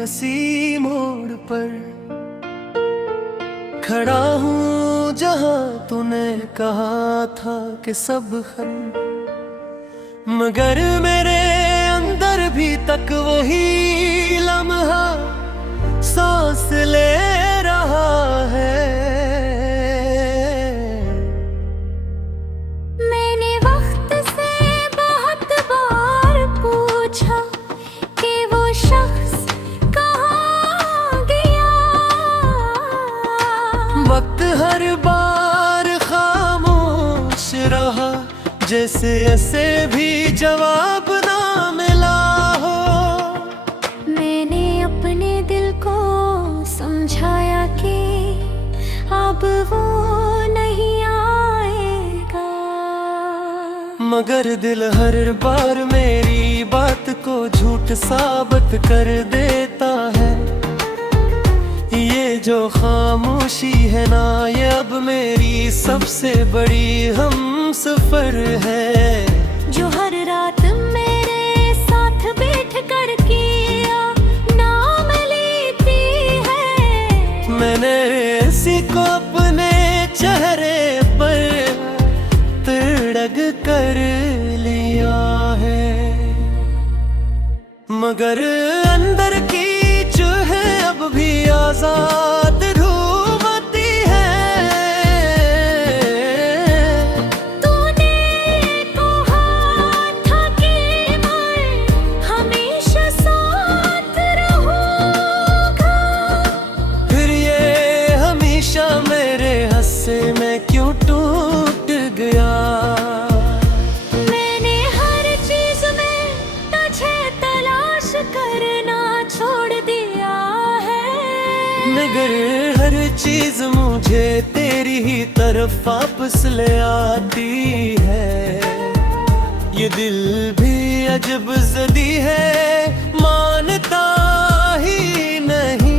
हसी मोड़ पर खड़ा हूँ जहाँ तूने कहा था कि सब खत्म, मगर मेरे अंदर भी तक वही लम्हा सांस ले रहा है। मैंने वक्त से बहुत बार पूछा कि वो शख्स कहाँ गया। वक्त हर बार खामोश रहा, जैसे ऐसे भी जवाब ना मिला हो। मैंने अपने दिल को समझाया कि अब वो नहीं आएगा, मगर दिल हर बार मेरी बात को झूठ साबित कर देता है। ये जो खामोशी है ना, ये अब मेरी सबसे बड़ी हमसफर है। जो हर रात मेरे साथ बैठ कर किया नाम लेती है। मैंने इसी को अपने चेहरे पर तिड़क कर लिया है, मगर अंदर की चूह अब भी आजाद घूमती है। तूने कहा था कि मैं हमेशा साथ रहूंगा, फिर ये हमेशा मेरे हिस्से में क्यों टूट गया। मैंने हर चीज में तुझे तलाश करना छोड़ दिया है, मगर हर चीज मुझे तेरी ही तरफ वापस ले आती है। ये दिल भी अजब ज़दी है, मानता ही नहीं।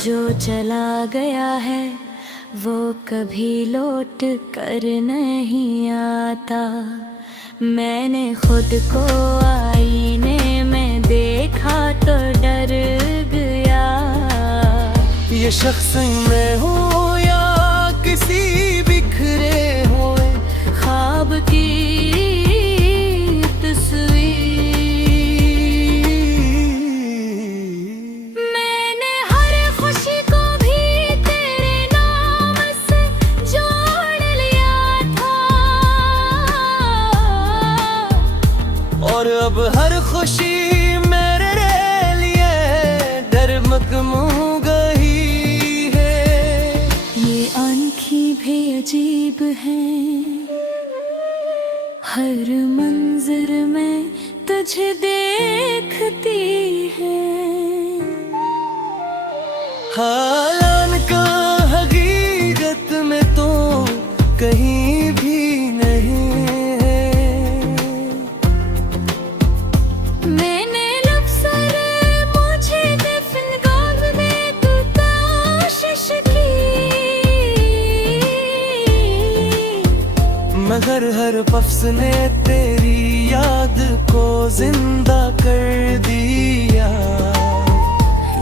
जो चला गया है वो कभी लौट कर नहीं आता। मैंने खुद को आईने में देखा तो डर गया। ये शख्स मैं हूँ या किसी बिखरे हुए ख्वाब की तस्वीर। मैंने हर खुशी को भी तेरे नाम से जोड़ लिया था, और अब हर खुशी मेरे लिए डरमक मुँह गई है। ये आँखें भी अजीब हैं, हर मंजर में तुझे देखती है। हालान का हकीकत में तो कहीं भी नहीं है। मैंने लफ्ज़र मुझे दफन गाह में तू कोशिश की, मगर हर पफ्स ने तेरी याद को जिंदा कर दिया।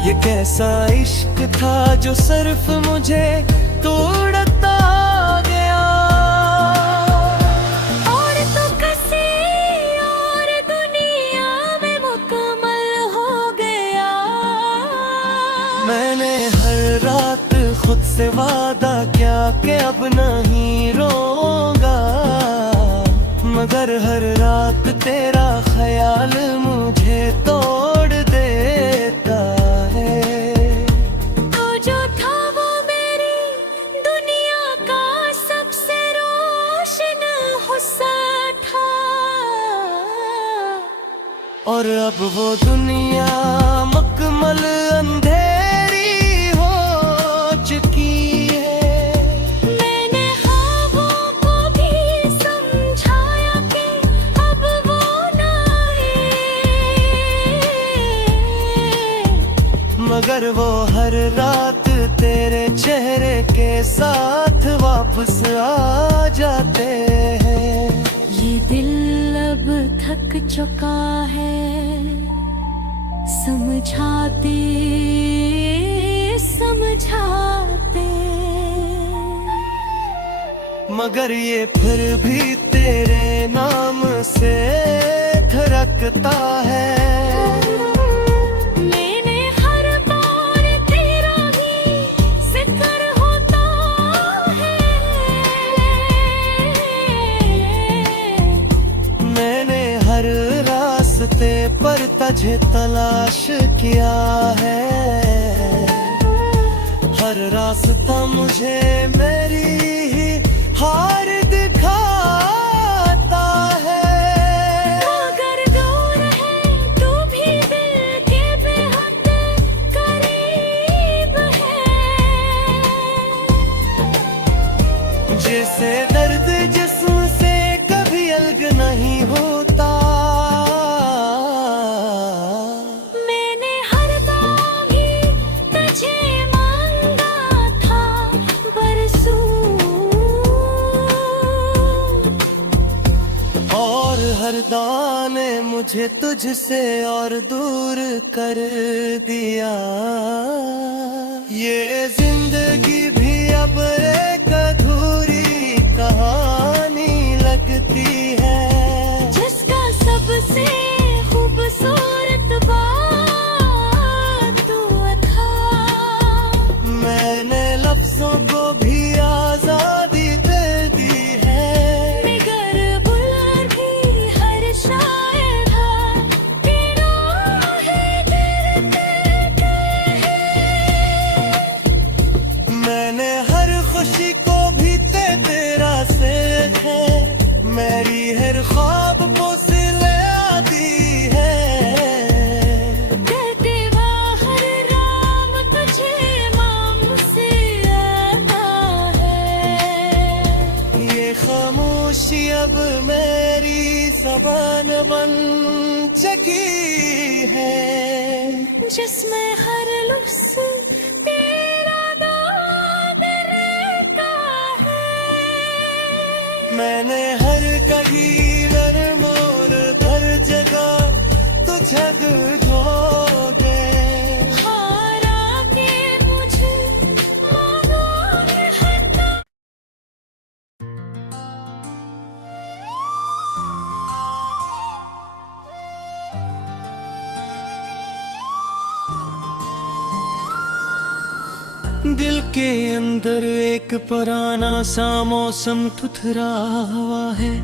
ये कैसा इश्क था जो सिर्फ मुझे तोड़ता गया। और तो किसी और दुनिया में मुकम्मल हो गया। मैंने हर रात खुद से वादा किया कि अब नहीं रोऊंगा, मगर हर रात तेरा ख्याल मुझे तोड़ देता है। तो जो था वो मेरी दुनिया का सबसे रोशन हिस्सा था, और अब वो दुनिया मुकम्मल अंधेरी हो चुकी है। मैंने ख्वाबों को भी समझाया कि अब वो ना आए, मगर वो हर रात तेरे चेहरे के साथ वापस आ जाते हैं। ये दिल अब थक चुका है, समझाते समझाते, मगर ये फिर भी तेरे नाम से थरकता है। मैंने हर बार तेरा ही जिक्र होता है। मैंने हर रास्ते पर तुझे तलाश किया है। हर रास्ता मुझे मेरी ही हार दिखाता है। अगर दूर है तू भी दिल के बेहद करीब है। जैसे दर्द जिस्म से कभी अलग नहीं होता। मैंने हर दाम ही तुझे मांगा था बरसों, और हर दाने मुझे तुझसे और दूर कर दिया। ये जिंदगी भी अब एक अधूरी कहानी लगती है। जिसका सबसे खूबसूरत बात तू था। मैंने लफ्जों को भी आजादी दे दी है। मगर बुलर भी हर शायर था तेरा है तेरे। मैंने हर खुशी को भी तेरा से है। मेरी हर ख्वाब को सिले आती है। कहते बाहर राम तुझे माम से आता है। ये खामोशी अब मेरी ज़बान बन चुकी है। जिसमें हर लफ्ज़ तेरा दाग रहता है। मैंने हर कहीं मोर हर जगह तुझे धो दे। हारा के मुझे मानो है हटा। दिल के अंदर एक पुराना सा मौसम थुथरा हुआ है,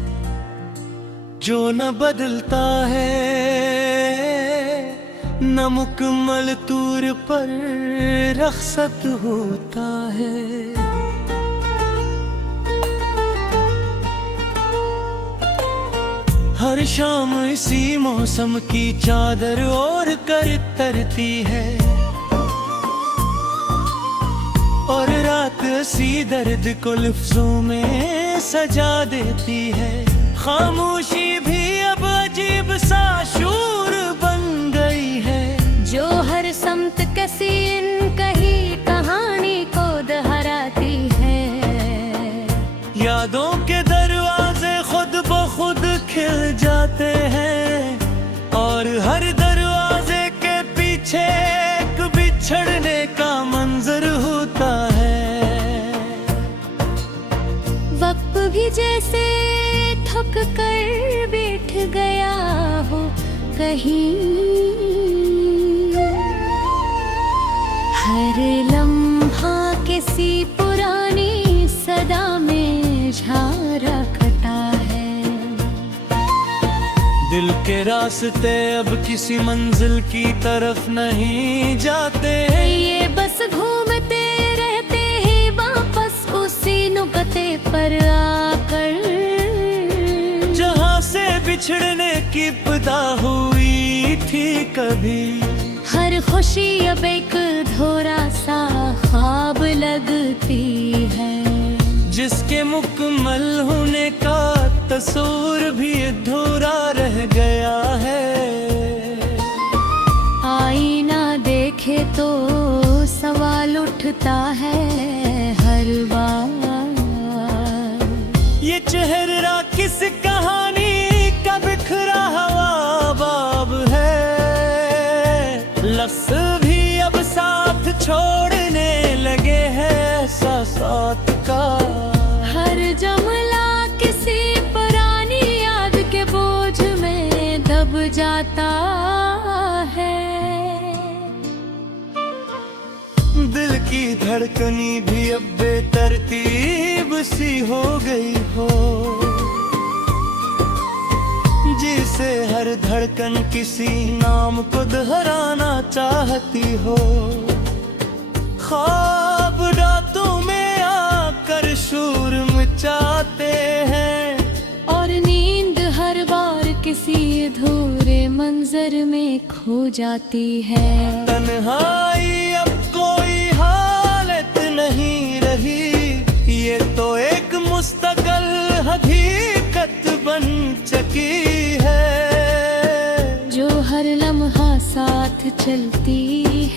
जो न बदलता है, न मुकम्मल तूर पर रखसत होता है। हर शाम इसी मौसम की चादर ओढ़ कर तरती है, और रात सी दर्द को लफ्जों में सजा देती है। खामोशी भी अब अजीब सा शूर बन गई है, जो हर समत कसी इन कही कहानी को दोहराती है। यादों के दरवाजे खुद ब खुद खिल जाते हैं, और हर दरवाजे के पीछे एक बिछड़ने का मंजर होता है। वक्त भी जैसे थक कर बैठ गया हो कहीं। हर लम्हा किसी पुरानी सदा में झारा खटा है। दिल के रास्ते अब किसी मंजिल की तरफ नहीं जाते हैं, ये बस घूमते रहते हैं वापस उसी नुक्ते पर आकर, जहाँ से बिछड़ने की इब्तिदा हुई थी कभी। हर खुशी अब एक धोरा सा ख्वाब लगती है, जिसके मुकम्मल होने का तस्वीर भी अधूरा रह गया है। आईना देखे तो सवाल उठता है हर बार, ये चेहरा किस कहानी का बिखरा हुआ बाब है। छोड़ने लगे हैं एहसासात का। हर जुमला किसी पुरानी याद के बोझ में दब जाता है। दिल की धड़कनी भी अब बेतरतीब सी हो गई हो, जिसे हर धड़कन किसी नाम को दोहराना चाहती हो। ख्वाब रातों में आकर शोर मचाते हैं, और नींद हर बार किसी अधूरे मंजर में खो जाती है। तन्हाई अब कोई हालत नहीं रही, ये तो एक मुस्तकिल हकीकत बन चुकी है, जो हर लम्हा साथ चलती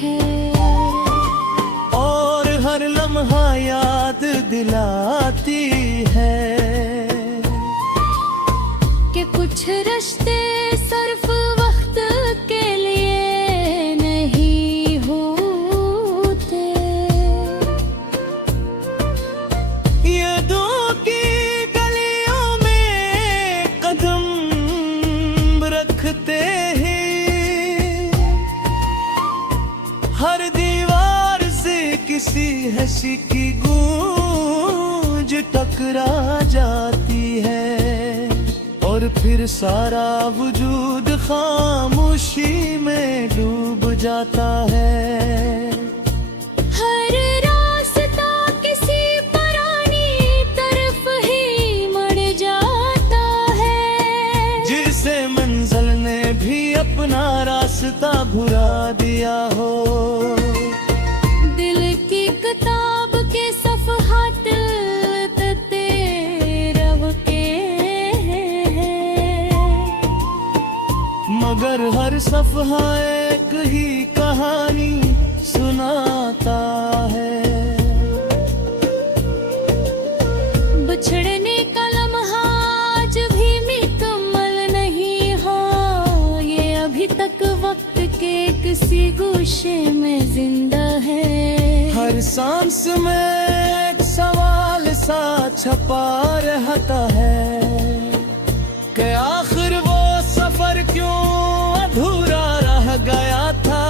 है और हर लम्हा याद दिलाती है कि कुछ रिश्ते सिर्फ वक्त के लिए नहीं होते। ये दूर की गलियों में कदम रखते ही हर दीवार से किसी हंसी की गूंज टकरा जाती है, और फिर सारा वजूद खामोशी में डूब जाता है। हर रास्ता किसी पुरानी तरफ ही मुड़ जाता है, जिसे मंजिल ने भी अपना रास्ता भुला दिया हो। दिल की किताब के सफ़हात रव के हैं, मगर हर सफ़हा एक ही कहानी सुनाता है। बिछड़ने का लम्हा आज भी मुकम्मल नहीं हो, ये अभी तक वक्त के किसी गोशे में जिंदा है। हर सांस में एक सवाल सा छपा रहता है कि आखिर वो सफर क्यों अधूरा रह गया था।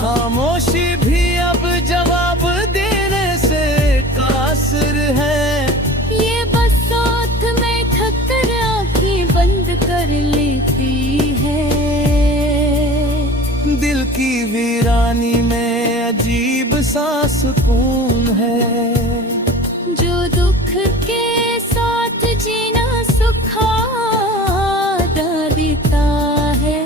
खामोशी भी अब जवाब देने से कासिर है, ये बस साथ में थक कर आँखें बंद कर लेती है। दिल की वीरानी में अजीब सा सुकून है, जो दुख के साथ जीना सुखा देता है।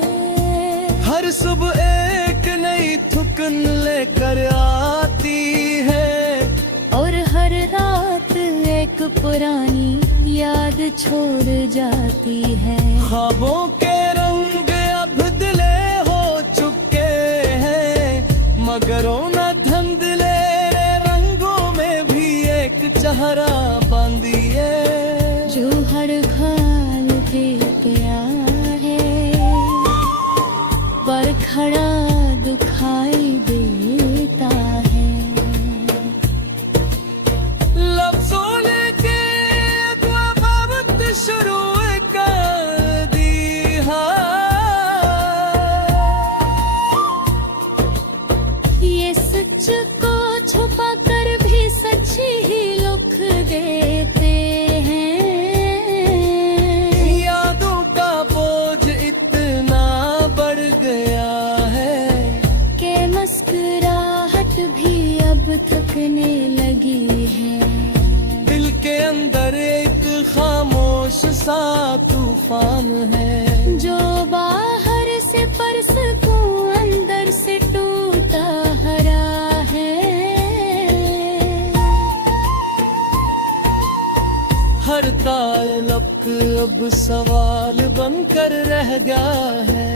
हर सुबह एक नई थुकन लेकर आती है, और हर रात एक पुरानी याद छोड़ जाती है। ख्वाबों के रंग अब दिले हो चुके हैं, मगर न धुंधले रंगों में भी एक चेहरा बांधी है, जो हर खाल पे गया है पर खड़ा दुखाई देता है। लफ्ज़ों लेके अबाबत शुरू कर दी है, ये सच को छुपा कर भी सच ही लिख देते हैं। यादों का बोझ इतना बढ़ गया है कि मुस्कुराहट भी अब थकने लगी है। दिल के अंदर एक खामोश सा तूफान है, जो बाहर से परसकों अंदर से टूटा हरा है। हर ताल्लुक अब सवाल बनकर रह गया है,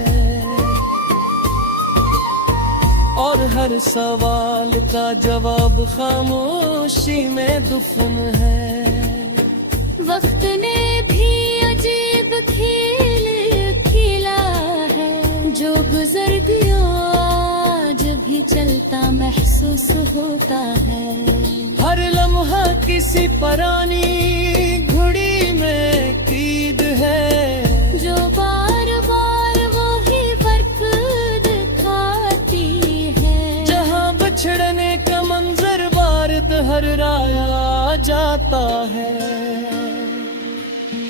और हर सवाल का जवाब खामोशी में दुफन है। वक्त ने भी अजीब खेल खेला है, जो गुजर गया आज भी चलता महसूस होता है। हर लम्हा किसी पुरानी घड़ी में कीद है, जो बार बार वही फर्क दिखाती है। जहाँ बिछड़ने का मंजर बार दोहराया जाता है।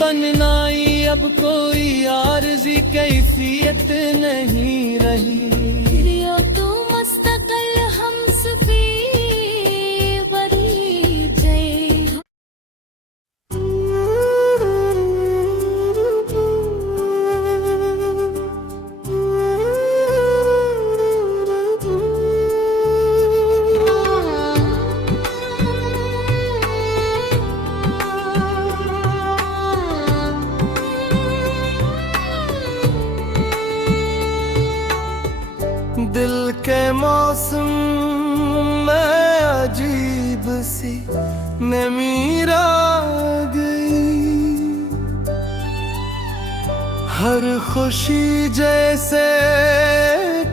तन्हाई अब कोई आरज़ी कैफियत नहीं रही। रियो तू मुस्तकिल हमसफी बरी जय। दिल के मौसम में अजीब सी नमी आ गई। हर खुशी जैसे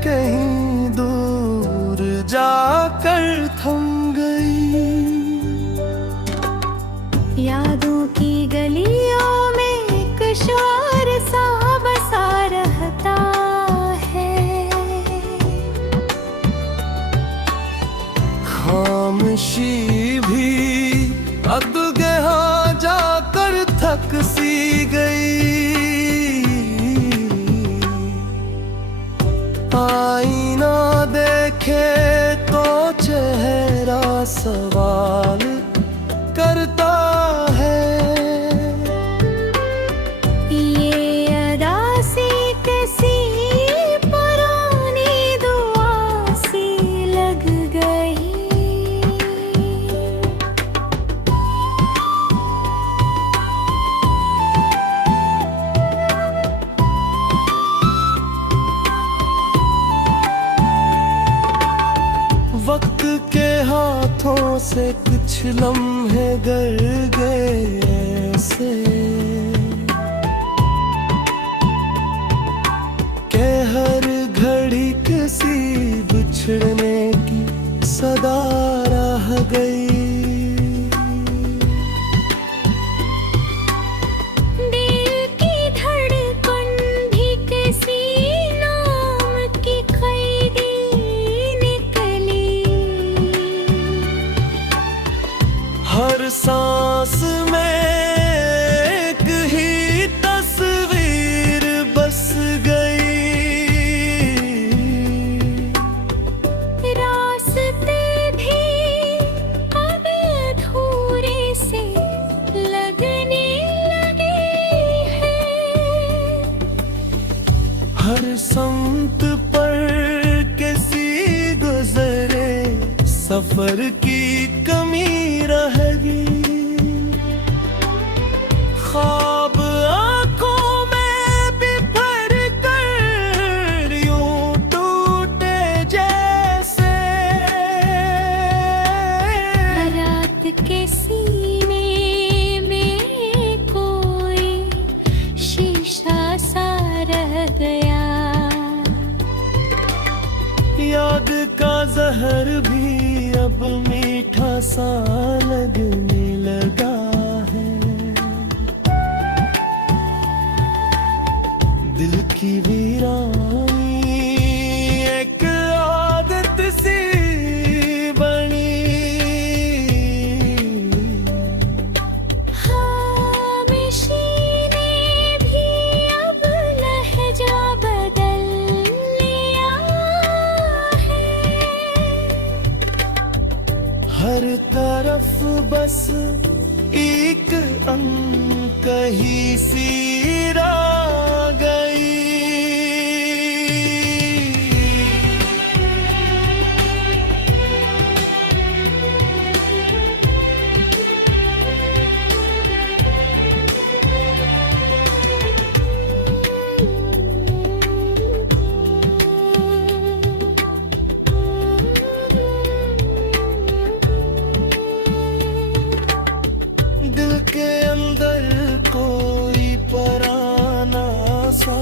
कहीं दूर जाकर थम गई। यादों की गलियों में एक शोर सा बसा रहता है। खामोशी भी अब गहाँ जाकर थक सी गई। आईना देखे तो चेहरा सवाल करता है। ये अदा सी किसी पुरानी दुआ सी लग गई। वक्त के हाथों से कुछ लम्हे गल गए ऐसे के हर घड़ी किसी बिछड़ने की सदा रह गई। दिल की धड़कन भी किसी नाम की कैदी निकली। हर सांस में एक ही तस्वीर बस गई। रास्ते भी अब अधूरे से लगने लगे हैं। हर संत पर किसी गुजरे सफर की कमी रह गई। ख्वाब आंखों में बिखर कर यूं टूटे जैसे। रात के सीने में कोई शीशा सा रह गया। याद का जहर भी अब मीठा सा लगने लगा है। दिल की वीरानी एक आदत सी बनी। खामोशी ने भी अब लहजा बदल लिया है। हर तरफ बस एक अनकही सी रह गई। दिल के अंदर कोई पराना सा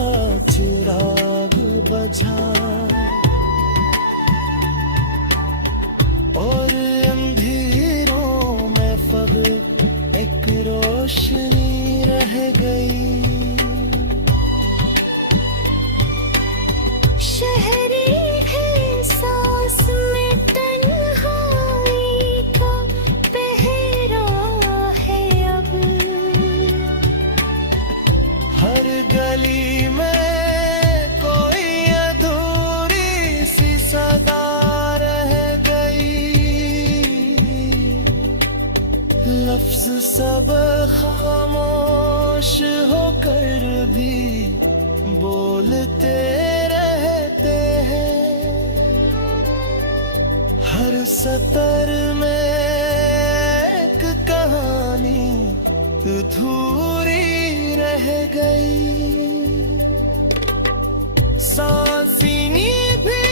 चिराग बझा। खामोश होकर भी बोलते रहते हैं। हर सतर में एक कहानी अधूरी रह गई। सांसीनी भी